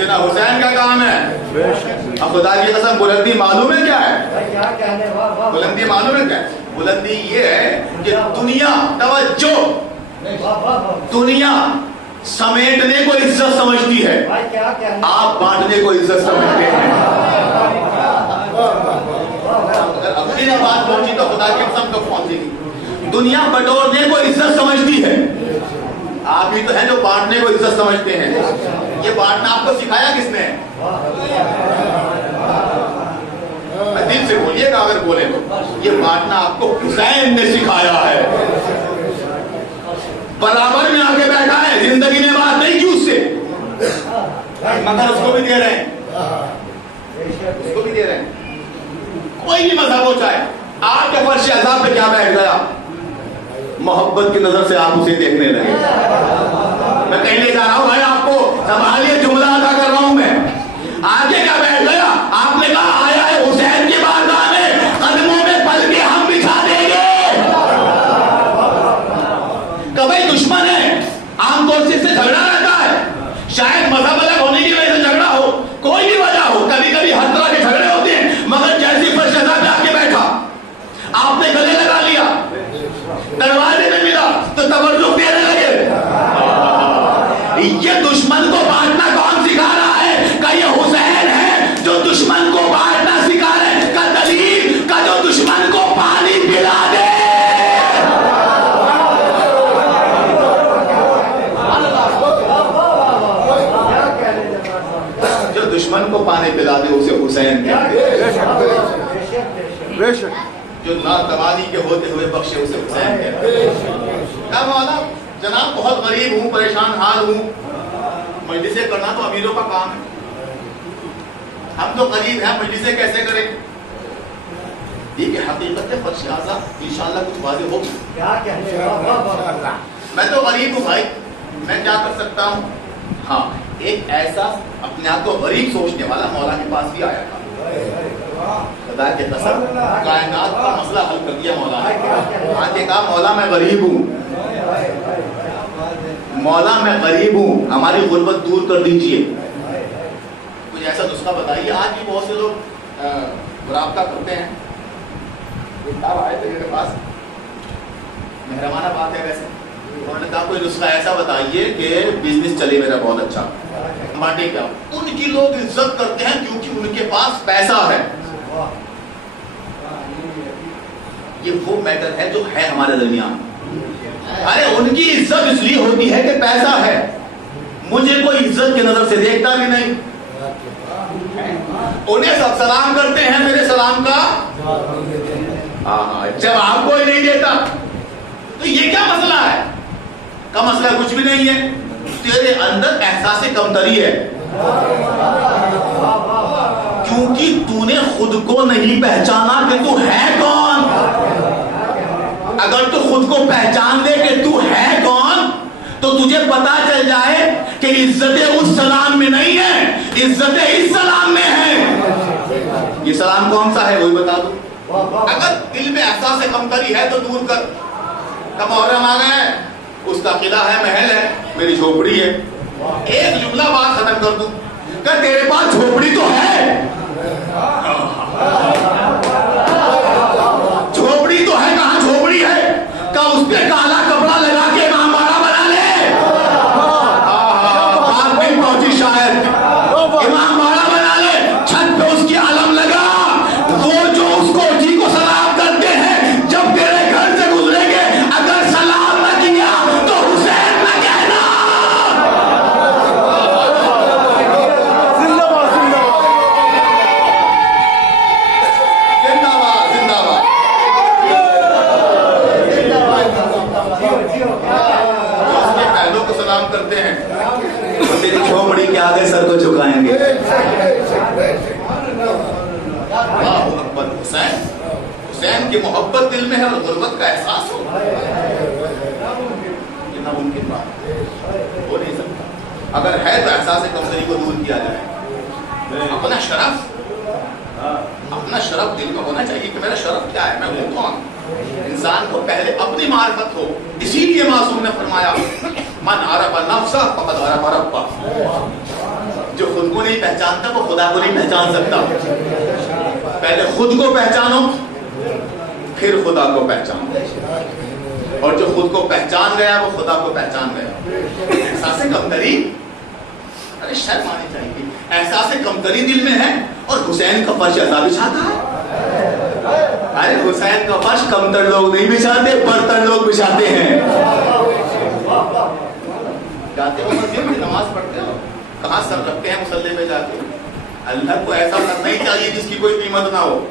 سیدنا حسین کا کام ہے. اب خدا کی قسم بلندی معلوم ہے کیا ہے؟ بلندی معلوم ہے کیا ہے؟ بلندی یہ ہے کہ دنیا توجہ دنیا سمیٹنے کو عزت سمجھتی ہے, آپ بانٹنے کو عزت سمجھتے ہیں. اگر اپنی بات پہنچی تو خدا کی قسم کب پہنچے گی؟ دنیا بٹورنے کو عزت سمجھتی ہے, آپ ہی تو ہیں جو بانٹنے کو عزت سمجھتے ہیں. یہ بانٹنا آپ کو سکھایا کس نے؟ دل سے بولیے گا اگر بولے تو, یہ بانٹنا آپ کو حسین نے سکھایا ہے. برابر میں آگے بیٹھا ہے, زندگی نے بات نہیں کی اس سے, مگر اس کو بھی دے رہے ہیں, اس کو بھی دے رہے ہیں. کوئی بھی مذہب ہو چاہے, آپ کے فرش عذاب پہ کیا بیٹھ گیا, محبت کی نظر سے آپ اسے دیکھنے لگے. میں کہیں لے جا رہا ہوں بھائی, آپ کو سنبھالیے, جملہ ادا کر رہا ہوں میں. آگے کیا بیٹھ گیا, آپ نے کہا آیا ہے حسین کی بارگاہ میں, قدموں میں پل کے ہم بچھا دیں گے. کبھی دشمن ہے, عام طور سے اس سے جھگڑا رہتا ہے, شاید مذہب الگ ہونے کی وجہ سے جھگڑا ہو, کوئی بھی وجہ ہو, کبھی کبھی ہر طرح کے جھگڑے ہوتے ہیں, مگر جیسی فرش عذاب پہ آ کے بیٹھا, آپ نے گلے لگا لیا, دروازے میں ملا تو توجہ دینے لگے. یہ دشمن کو بانٹنا کون سکھا رہا ہے؟ کہ یہ حسین ہے جو دشمن کو بانٹنا سکھا رہے ہیں. کا دلیل کا جو دشمن کو پانی پلا دے. جو دشمن کو پانی پلا دے اسے حسین کہتے ہیں. جو ناتوانی کے ہوتے ہوئے بخشے اسے حسین کہتے ہیں. کیا مولا جناب بہت غریب ہوں, پریشان حال ہوں, مجلسیں کرنا تو امیروں کا کام ہے, ہم تو غریب ہیں, مجلسیں کیسے کریں؟ یہ کہ حقیقت فرش آزاد انشاءاللہ کچھ واضح ہوگی. میں تو غریب ہوں بھائی, میں کیا کر سکتا ہوں؟ ہاں, ایک ایسا اپنے آپ کو غریب سوچنے والا مولا کے پاس بھی آیا تھا. خدا کے قسم کائنات کا مسئلہ حل کر دیا مولا نے. آگے کہا مولا میں غریب ہوں, مولا میں غریب ہوں, ہماری غربت دور کر دیجئے. کچھ ایسا نسخہ بتائیے. آج بھی بہت سے لوگ رابطہ کرتے ہیں. آئے تھے میرے پاس, مہربانہ بات ہے ویسے, انہوں نے کہا کوئی نسخہ ایسا بتائیے کہ بزنس چلے میرا بہت اچھا. مانٹے کیا, ان کی لوگ عزت کرتے ہیں کیونکہ ان کے پاس پیسہ ہے. یہ وہ میٹر ہے جو ہے ہمارے درمیان. ارے ان کی عزت اس لیے ہوتی ہے کہ پیسہ ہے, مجھے کوئی عزت کی نظر سے دیکھتا بھی نہیں. انہیں سب سلام کرتے ہیں, میرے سلام کا جواب کوئی نہیں دیتا. تو یہ کیا مسئلہ ہے؟ کا مسئلہ کچھ بھی نہیں ہے, تیرے اندر احساس کمتری ہے, کیونکہ تو نے خود کو نہیں پہچانا کہ تو ہے کون. اگر تو خود کو پہچان دے کہ تو ہے کون, تو تجھے پتا چل جائے کہ عزت اس سلام میں نہیں ہے, عزت اس سلام میں ہے. یہ سلام کون سا ہے وہی بتا دو. اگر دل میں احساس کمتری ہے تو دور کر. کا محرم آ گئے, اس کا قلعہ ہے, محل ہے, میری جھوپڑی ہے. ایک جملہ بات ختم کر دوں کہ تیرے پاس جھوپڑی تو ہے, جھوپڑی تو ہے, کہاں جھوپڑی ہے؟ کہ اس پہ کالا کپڑا لگا کے امام باڑہ بنا لے. بات بھی پہنچی شاید, امام باڑہ بنا لے, چھت پہ اس کی علم لگا. وہ جو اس کو جی کو سلام کرتے ہیں, جب تیرے گھر سے گزرے گے اگر سلام نہ کیا تو حسین نہ کہنا. زندہ باد, زندہ باد. اس کے پہلوں کو سلام کرتے ہیں, تیری جھوپڑی کے آگے سر کو جھکائیں گے. اللہ اکبر. حسین, حسین کی محبت دل میں ہے اور غربت کا احساس ہو, یہ ناممکن بات ہو نہیں سکتا. اگر ہے تو احساس کمزوری کو دور کیا جائے. اپنا شرف, اپنا شرف دل میں ہونا چاہیے کہ میرا شرف کیا ہے, میں ہوں کون. انسان کو پہلے اپنی معرفت ہو. اسی لیے معصوم نے فرمایا من عرف نفسہ فقد عرف ربہ. جو خود کو نہیں پہچانتا وہ خدا کو نہیں پہچان سکتا. پہلے خود کو پہچانو پھر خدا کو پہچانو, اور جو خود کو پہچان گیا وہ خدا کو پہچان گیا. احساس کمتری, ارے شرم آنی چاہیے. احساس کمتری دل میں ہے اور حسین کا فرش ایسا بچھاتا ہے. ارے حسین کا فرش کمتر لوگ نہیں بچھاتے, برتن لوگ بچھاتے ہیں. جاتے ہو مسجد میں نماز پڑھتے ہو, کہاں سر رکھتے ہیں مصلی پہ جا کے. اللہ کو ایسا کرنا ہی چاہیے جس کی کوئی قیمت نہ ہو.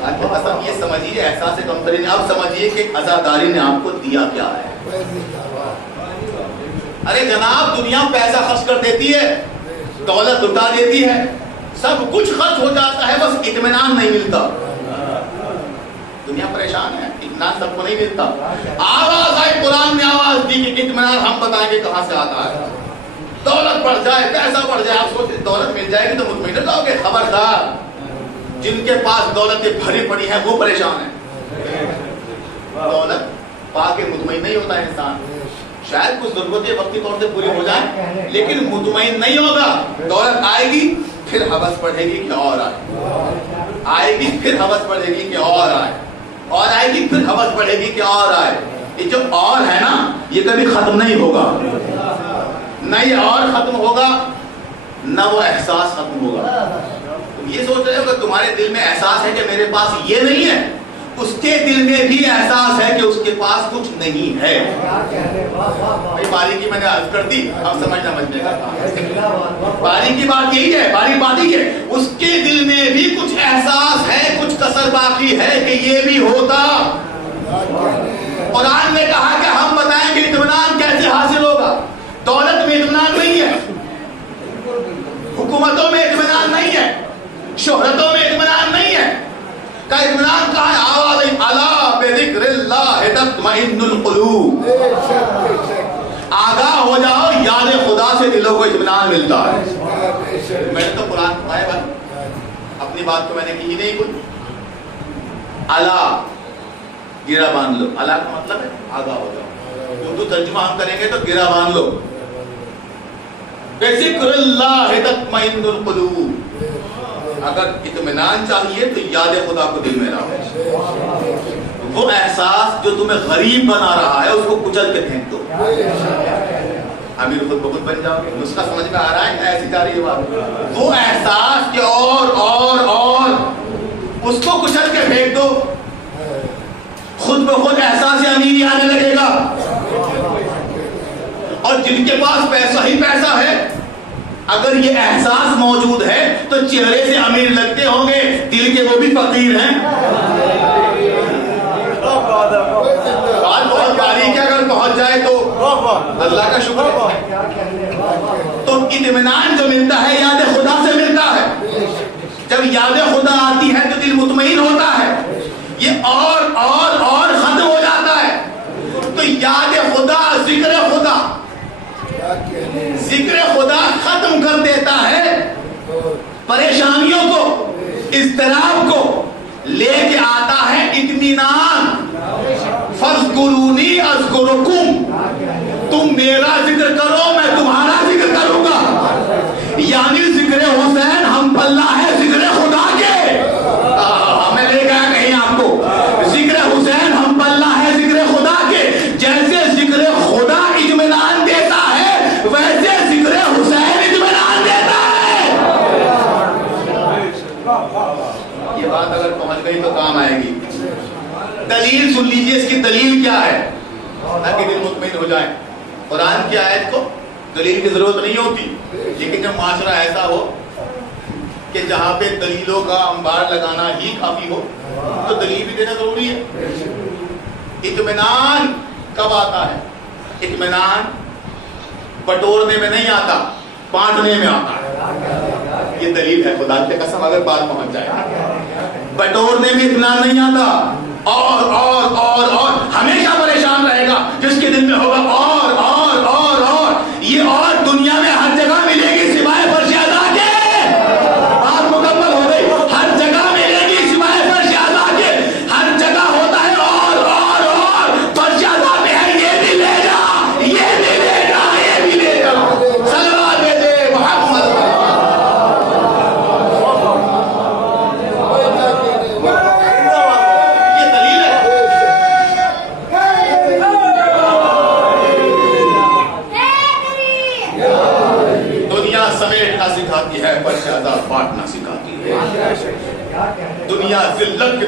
بس اب یہ سمجھیے احساس کمتری نے, اب سمجھیے کہ عزاداری نے آپ کو دیا کیا ہے. ارے جناب دنیا پیسہ خرچ کر دیتی ہے, دولت لٹا دیتی ہے, سب کچھ خرچ ہو جاتا ہے, بس اطمینان نہیں ملتا. دنیا پریشان ہے, اطمینان سب کو نہیں ملتا. آواز آئی قرآن نے آواز دی کہ اطمینان ہم بتائیں گے کہاں سے آتا ہے. دولت بڑھ جائے, پیسہ بڑھ جائے, آپ سوچیں دولت مل جائے گی تو مطمئن ہو جاؤ گے. خبردار, جن کے پاس دولتیں بھری پڑی ہیں وہ پریشان ہیں. دولت پا کے مطمئن نہیں ہوتا انسان. شاید کچھ ضرورتیں وقتی طور سے پوری ہو جائیں لیکن مطمئن نہیں ہوگا. دولت آئے گی پھر ہوس بڑھے گی کہ اور آئے, آئے گی پھر ہوس بڑھے گی کہ اور آئے, اور آئے گی پھر ہوس بڑھے گی کہ اور آئے. یہ جو اور ہے نا یہ کبھی ختم نہیں ہوگا, نہ یہ اور ختم ہوگا نہ وہ احساس ختم ہوگا. تم یہ سوچ رہے ہو کہ تمہارے دل میں احساس ہے کہ میرے پاس یہ نہیں ہے, اس کے دل میں بھی احساس ہے کہ اس کے پاس کچھ نہیں ہے. باریکی میں نے عرض کر دی, اب سمجھنا مجھنے کا. باریکی بات یہی ہے, باریک بات یہی ہے, اس کے دل میں بھی کچھ احساس ہے, کچھ کسر باقی ہے کہ یہ بھی ہوتا. قرآن نے کہا کہ ہم بتائیں کہ اطمینان کیسے حاصل ہوگا. دولت میں اطمینان نہیں ہے, حکومتوں میں اطمینان نہیں ہے, شہرتوں میں اطمینان نہیں ہے. کا اطمینان کہاں ہے؟ آواز الا بذکر اللہ تطمئن القلوب. آگاہ ہو جاؤ, یاد خدا سے دلوں کو اطمینان ملتا ہے. میں نے تو قرآن پڑھا ہے بھائی, اپنی بات تو میں نے کی ہی نہیں کوئی. الا گرا باندھ لو, الا کا مطلب ہے آگاہ ہو جاؤ. اردو ترجمہ ہم کریں گے تو گرا باندھ لو. بذکر اللہ تطمئن القلوب. اگر اطمینان چاہیے تو یاد خدا کو دل میں رہو. وہ احساس جو تمہیں غریب بنا رہا ہے اس کو کچل کے پھینک دو. امیر خود بخود بن جاؤ گے. نسخہ سمجھ میں آ رہا ہے, ایسی جا رہی ہے بات. وہ احساس کہ اور اس کو کچل کے پھینک دو, خود بخود احساس امیری آنے لگے گا. اور جن کے پاس پیسہ ہی پیسہ ہے, اگر یہ احساس موجود ہے تو چہرے سے امیر لگتے ہوں گے, دل کے وہ بھی فقیر ہیں. بات بہت باریک ہے, اگر پہنچ جائے تو اللہ کا شکر ہے. تو اطمینان جو ملتا ہے یاد خدا سے ملتا ہے. جب یاد خدا آتی ہے تو دل مطمئن ہوتا ہے. یہ اور ختم ہو جاتا ہے. تو یاد خدا, ذکر خدا ختم کر دیتا ہے. پریشانیوں کو, اضطراب کو لے کے آتا ہے اطمینان. فاذکرونی اذکرکم, تم میرا ذکر کرو میں تمہارا ذکر کروں گا. یعنی ذکر حسین ہم پلہ ہے ذکر خدا کے. میں لے گیا کہیں آپ کو, ذکر حسین ہم پلہ ہے ذکر خدا کے. جیسے ذکر خدا اطمینان دیتا ہے ویسے ذکر حسین اطمینان دیتا ہے. یہ بات اگر پہنچ گئی تو کام آئے گی. دلیل سن لیجئے, اس کی دلیل کیا ہے تاکہ دل مطمئن ہو جائے. قرآن کی آیت کو دلیل کی ضرورت نہیں ہوتی, لیکن جب معاشرہ ایسا ہو کہ جہاں پہ دلیلوں کا انبار لگانا ہی کافی ہو تو دلیل بھی دینا ضروری ہے. اطمینان کب آتا ہے؟ اطمینان بٹورنے میں نہیں آتا, بانٹنے میں آتا ہے. یہ دلیل ہے خدا کی قسم, اگر بات پہنچ جائے. بٹورنے میں اطمینان نہیں آتا, اور ہمیشہ پریشان رہے گا. جس کے دل میں ہوگا اور یہ اور دنیا میں ہر جگہ ملے گی سوائے فرش اعلیٰ کے. بات مکمل ہو گئی. ہر جگہ ملے گی سوائے فرش اعلیٰ کے. ہر جگہ ہوتا ہے اور فرش اعلیٰ پہ ہے یہ بھی لے جا, یہ بھی لے جا, یہ بھی لے جا. صلوات بھیجے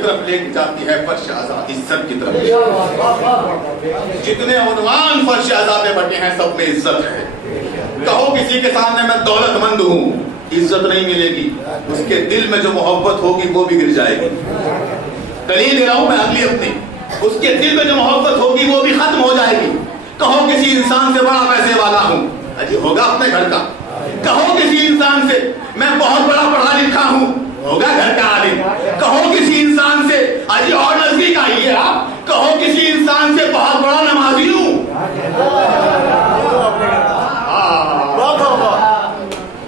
طرف لے جاتی ہے فرش عذاب عزت کی طرف. جتنے عنوان فرش عذاب پہ بٹے ہیں سب میں عزت ہے. کہو کسی کے سامنے میں دولت مند ہوں, عزت نہیں ملے گی, اس کے دل میں جو محبت ہوگی وہ بھی گر جائے گی. دلیل دے رہا ہوں میں اگلی اپنی, اس کے دل میں جو محبت ہوگی وہ بھی ختم ہو جائے گی. کہو کسی انسان سے بڑا پیسے والا ہوں, اجی ہوگا اپنے گھر کا. کہو کسی انسان سے میں بہت بڑا پڑھا لکھا ہوں, ہوگا گھر کا عالم. کہو کسی انسان سے اجی اور نزدیک آئیے آپ, کہو کسی انسان سے بہت بڑا نمازی ہوں,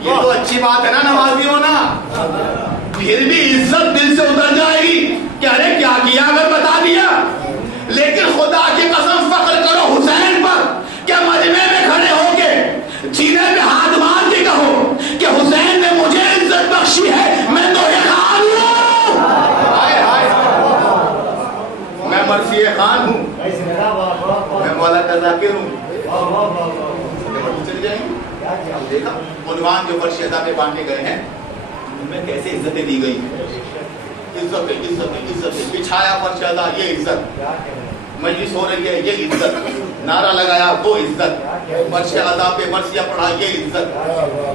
یہ تو اچھی بات ہے نا نمازی ہونا, پھر بھی عزت دل سے اتر جائے گی کہ ارے کیا کیا اگر بتا دیا. لیکن خدا کی قسم فخر کرو حسین پر کہ مجمع میں کھڑے ہو کے سینے پہ ہاتھ مار کے کہو کہ حسین نے مجھے عزت بخشی ہے, میں تو یہ خان ہوں, میں مرثیہ خان ہوں, میں مولا کا ذاکر ہوں. چل جائیں دیکھا عنوان جو فرش عذاب پہ بانٹے گئے ہیں ان میں کیسے عزتیں دی گئی ہیں. عزت عزت عزت, بچھایا فرش عذاب یہ عزت, مجلس ہو رہی ہے یہ عزت, نعرہ لگایا وہ عزت, فرش عذاب پہ مرثیہ پڑھا یہ عزت,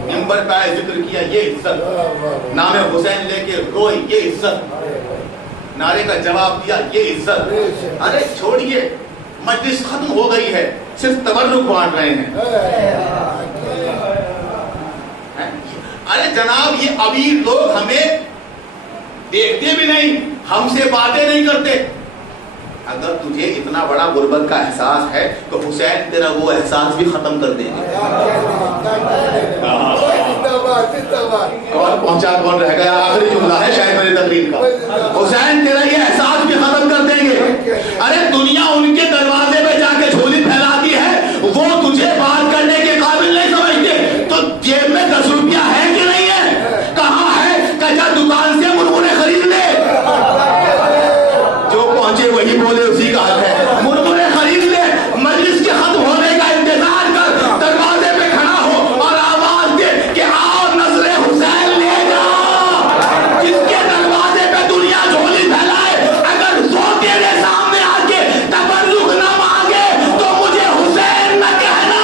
منبر پہ ذکر کیا یہ عزت, نام حسین لے کے روئی یہ عزت, نعرے کا جواب دیا یہ عزت. ارے چھوڑیے مجلس ختم ہو گئی ہے, صرف تبرک بانٹ رہے ہیں. ارے جناب یہ امیر لوگ ہمیں دیکھتے بھی نہیں, ہم سے باتیں نہیں کرتے. اگر تجھے اتنا بڑا غربت کا احساس ہے تو حسین تیرا وہ احساس بھی ختم کر دیں گے. کون پہنچا کون رہ گیا, آخری جملہ ہے شاید میری تقریر کا, حسین تیرا یہ احساس بھی ختم کر دیں گے. ارے دنیا ان کے دروازے پہ جا کے جھولی پھیلاتی ہے, وہ تجھے بات کرنے کے قابل نہیں سمجھتے. تو جیب میں 10 روپیہ ہے کہ نہیں ہے, کہاں ہے, کچا دکان سے مرمرے خرید لے, جو پہنچے وہی بولے اسی کا حق ہے, مرمرے خرید لے, مجلس کے ختم ہونے کا انتظار کر, دروازے پہ کھڑا ہو اور آواز دے کہ آؤ نظر حسین لے جاؤ. جس کے دروازے پہ دنیا جھولی پھیلائے, اگر وہ تیرے سامنے آ کے تبرک نہ مانگے تو مجھے حسین نہ کہنا.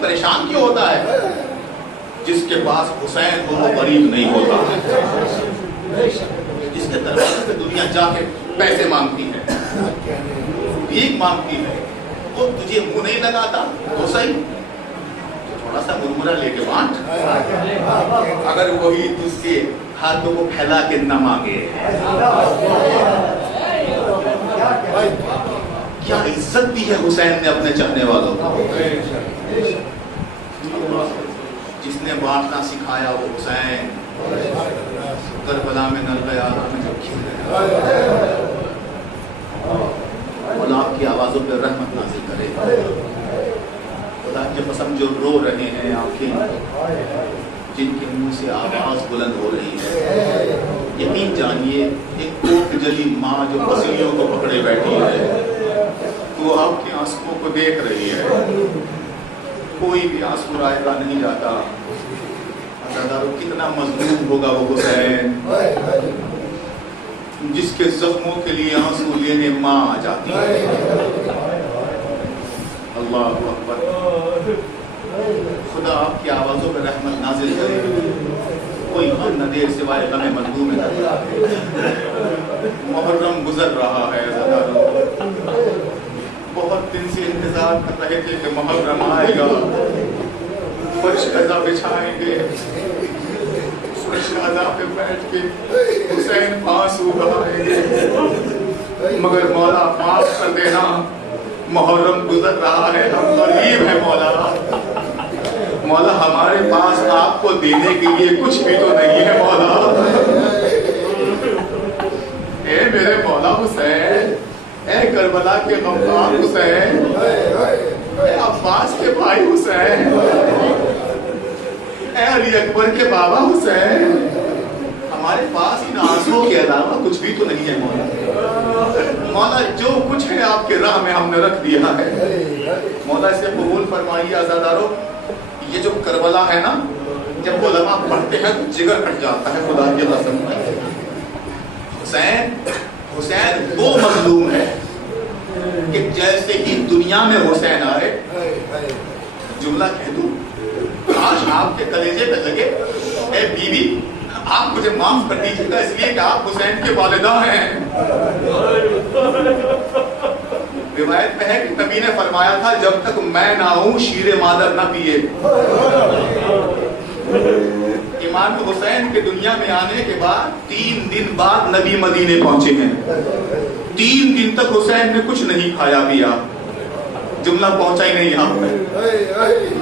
پریشان کیوں ہوتا ہے؟ جس کے پاس حسین ہو وہ غریب نہیں ہوتا. جس کے دروازے پہ دنیا جا کے پیسے مانگتی ہے, بھیک مانگتی ہے, وہ تجھے منہ نہیں لگاتا تو صحیح, تھوڑا سا مرمرہ لے کے بانٹ. اگر وہی تجھ سے ہاتھوں کو پھیلا کے نہ مانگے, کیا عزت دی ہے حسین نے اپنے چاہنے والوں کو. جس نے بانٹنا سکھایا وہ حسین, کربلا میں نلغے آلہ میں جو کھل رہے, مولا آپ کی آوازوں پہ رحمت نازل کرے. خدا کی قسم جو رو رہے ہیں آنکھیں, جن کے منہ سے آواز بلند ہو رہی ہے, یقین جانیے ایک کوک جلی ماں جو پسلیوں کو پکڑے بیٹھی ہے, وہ آپ کے آنسوؤں کو دیکھ رہی ہے. کوئی بھی آنسو رائے گا نہیں جاتا. عزادارو کتنا مظلوم ہوگا وہ حسین جس کے زخموں کے لیے آنسو لینے ماں آ جاتی ہے. اللہ اکبر. خدا آپ کی آوازوں پہ رحمت نازل کرے. کوئی غم نہ دے سوائے غم مظلوم ہے. محرم گزر رہا ہے عزادارو, بہت دن سے انتظار کر رہے تھے کہ محرم آئے گا, فرش قضا بچھائیں گے, فرش قضا پہ بیٹھ کے حسین آنسو بہائیں گے. مگر مولا معاف کر دینا, محرم گزر رہا ہے, ہم غریب ہیں مولا. مولا ہمارے پاس آپ کو دینے کے لیے کچھ بھی تو نہیں ہے مولا. اے میرے مولا حسین, اے کربلا کے غمخوار حسین, اے عباس کے بھائی حسین, اے علی اکبر کے بابا حسین, ہمارے پاس ان آنسوؤں کے علاوہ کچھ بھی تو نہیں ہے مولا. مولا جو کچھ ہے آپ کے راہ میں ہم نے رکھ دیا ہے. مولا اسے قبول فرمائیے. عزادارو یہ جو کربلا ہے نا, جب علماء پڑھتے ہیں تو جگر کٹ جاتا ہے خدا کی قسم. حسین وہ مظلوم ہے کہ جیسے ہی دنیا میں حسین آئے, جملہ کہہ دوں, آج آپ کے کلیجے پہ لگے, اے بیوی آپ مجھے معاف کر دیجیے گا اس لیے کہ آپ حسین کے والدہ ہیں. روایت میں ہے کہ نبی نے فرمایا تھا جب تک میں نہ ہوں شیر مادر نہ پیے. امام حسین کے دنیا میں آنے کے بعد 3 دن بعد نبی مدینے پہنچے ہیں. 3 دن تک حسین نے کچھ نہیں کھایا پیا. جملہ پہنچا ہی نہیں یہاں پہ.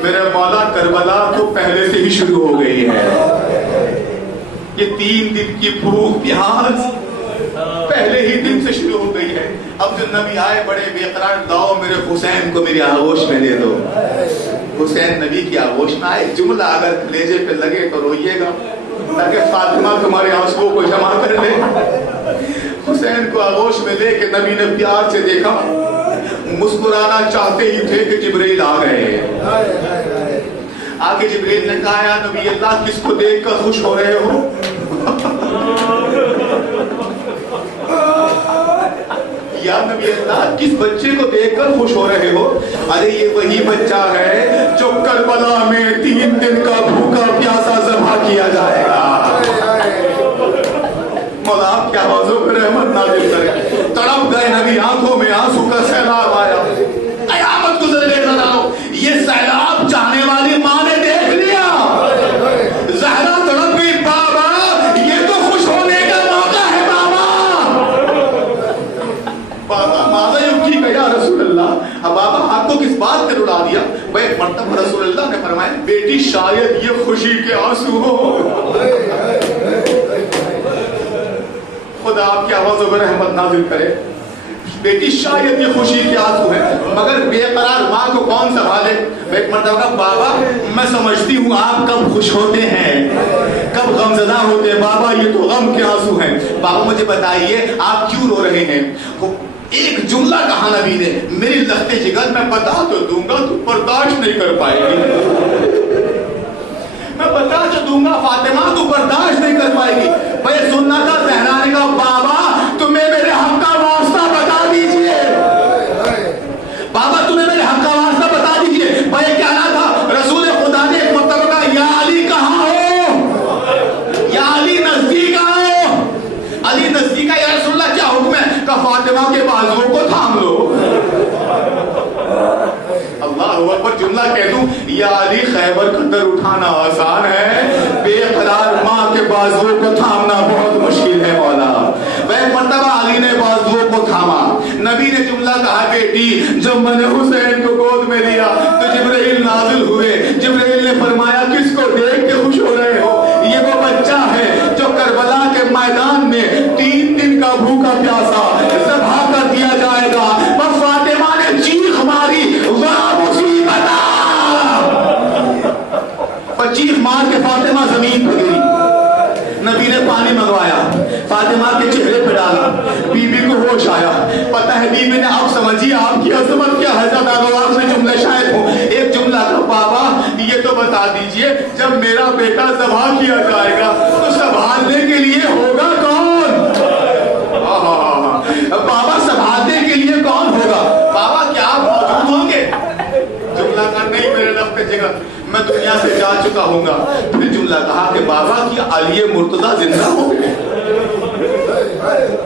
میرے مولا کربلا تو پہلے سے ہی شروع ہو گئی ہے. یہ 3 دن کی بھوک پیاس پہلے ہی دن سے شروع ہو گئی ہے. اب جو نبی آئے بڑے بے قرار, لاؤ میرے حسین کو میری آغوش میں دے دو. حسین نبی کی آغوش میں آئے. جملہ اگر کلیجے پہ لگے تو روئیے گا تاکہ فاطمہ تمہارے آنسوؤں کو جمع کر لے. حسین کو آغوش میں لے کے نبی نے پیار سے دیکھا, مسکرانا چاہتے ہی تھے کہ جبرائیل آ گئے. آگے جبرائیل نے کہا یا نبی اللہ کس کو دیکھ کر خوش ہو رہے ہو؟ یا نبی اللہ کس بچے کو دیکھ کر خوش ہو رہے ہو؟ ارے یہ وہی بچہ ہے جو کربلا میں 3 دن کا بھوکا پیاسا ذبح کیا جائے گا. مولا آپ کے آوازوں پر رحمت نازل کرے. تڑپ گئے نبی, آنکھوں میں آنسو کا سیلاب آیا. قیامت گزر گئے. یہ سیلاب چاہنے والی ماں نے دیکھ لیا. زہرا تڑپ گئی, بابا یہ تو خوش ہونے کا موقع ہے. بابا ماذا یبکی کا یا رسول اللہ. بابا آپ کو کس بات نے رلا دیا؟ وہ ایک مرتبہ رسول اللہ نے فرمایا بیٹی شاید یہ خوشی کے آنسو ہو. خدا آپ کی آوازوں پر رحمت نازل کرے. بیٹی شاید یہ خوشی کے آنسو ہیں, مگر بے قرار ماں کو کون سنبھالے؟ ایک مرتبہ بابا میں سمجھتی ہوں آپ کب خوش ہوتے ہیں کب غمزدہ ہوتے ہیں. بابا یہ تو غم کے آنسو ہیں. بابا مجھے بتائیے آپ کیوں رو رہے ہیں؟ ایک جملہ کہا نبی نے, میری لخت جگر میں بتا تو دوں گا تو برداشت نہیں کر پائے گی. میں بتا تو دوں گا فاطمہ تو برداشت نہیں کر پائے گی. بھائی سننا تھا زہرا نے کہا بابا تمہیں میرے حق کا واسطہ بتا دیجئے. بابا تمہیں میرے حق کا واسطہ بتا دیجئے. بھائی کیا نہ تھا؟ رسول خدا نے ایک مرتبہ کہا یا علی کہاں ہو؟ یا علی نزدیک آؤ. علی نزدیک آئے. یا رسول اللہ کیا حکم ہے؟ کہا فاطمہ کے بازوؤں کو تھام لو. اللہ اکبر. جملہ کہہ دوں یا علی خیبر قدر اٹھانا آسان ہے, بے قرار ماں کے بازوؤں کو تھامنا بہت مشکل ہے. مولا وہ مرتبہ علی نے بازوؤں کو تھاما. نبی نے جملہ کہا بیٹی جب میں نے حسین کو گود میں لیا تو جبرائیل نازل ہوئے. جبرائیل نے فرمایا کس کو دیکھ کے خوش ہو رہے ہو؟ یہ وہ بچہ ہے جو کربلا کے میدان میں 3 دن کا بھوکا پیاسا ذبح کر دیا جائے گا. بس فاطمہ نے چیخ ماری چیخ مار کے فاطمہ زمین پہ گری. نبی نے پانی منگوایا, فاطمہ کے چہرے پہ ڈالا. بی بی کو ہوش آیا. پتہ ہے بی بی نے اب سمجھی آپ کی عظمت کیا ہے. آپ سے جملے شاید ہوں. ایک جملہ تھا بابا یہ تو بتا دیجئے جب میرا بیٹا ذبح کیا جائے گا تو سنبھالنے کے لیے ہوگا کون؟ بابا سنبھالنے کے لیے کون ہوگا؟ بابا کیا آپ موجود ہوں گے؟ جملہ کا نہیں میرے لفظ جگہ میں دنیا سے جا چکا ہوں گا. پھر جملہ کہا کہ بابا کی علی مرتضیٰ زندہ ہوں گے؟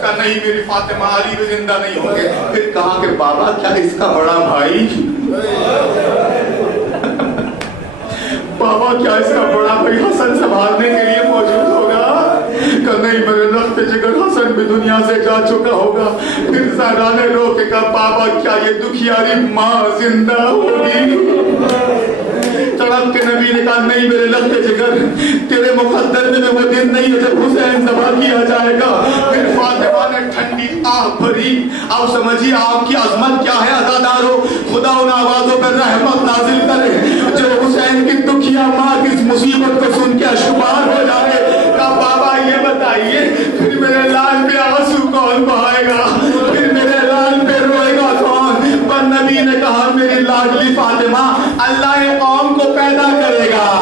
کہا نہیں میری فاطمہ علی بھی زندہ نہیں ہوں گے. پھر کہا کہ بابا کیا اس کا بڑا بھائی بابا کیا اس کا بڑا بھائی حسن سنبھالنے کے لیے موجود ہوگا؟ کہ نہیں میرے رخت جگر حسن بھی دنیا سے جا چکا ہوگا. پھر زہرا نے رو کے کہا بابا کیا یہ دکھیاری ماں زندہ ہوگی؟ تڑپ کے نبی نے کہا نہیں میرے رخت جگر تیرے مقدر میں وہ دن نہیں ہے جب حسین ذبح کیا جائے گا. پھر فاطمہ نے ٹھنڈی آہ بھری. اب سمجھیے آپ کی عظمت کیا ہے. عزادارو خدا ان آوازوں پر رحمت نازل کرے جو حسین کی دکھیا ماں کی اس مصیبت کو سن کے اشکبار ہو جائے. کہا بابا یہ بتائیے پیدا کرے گا.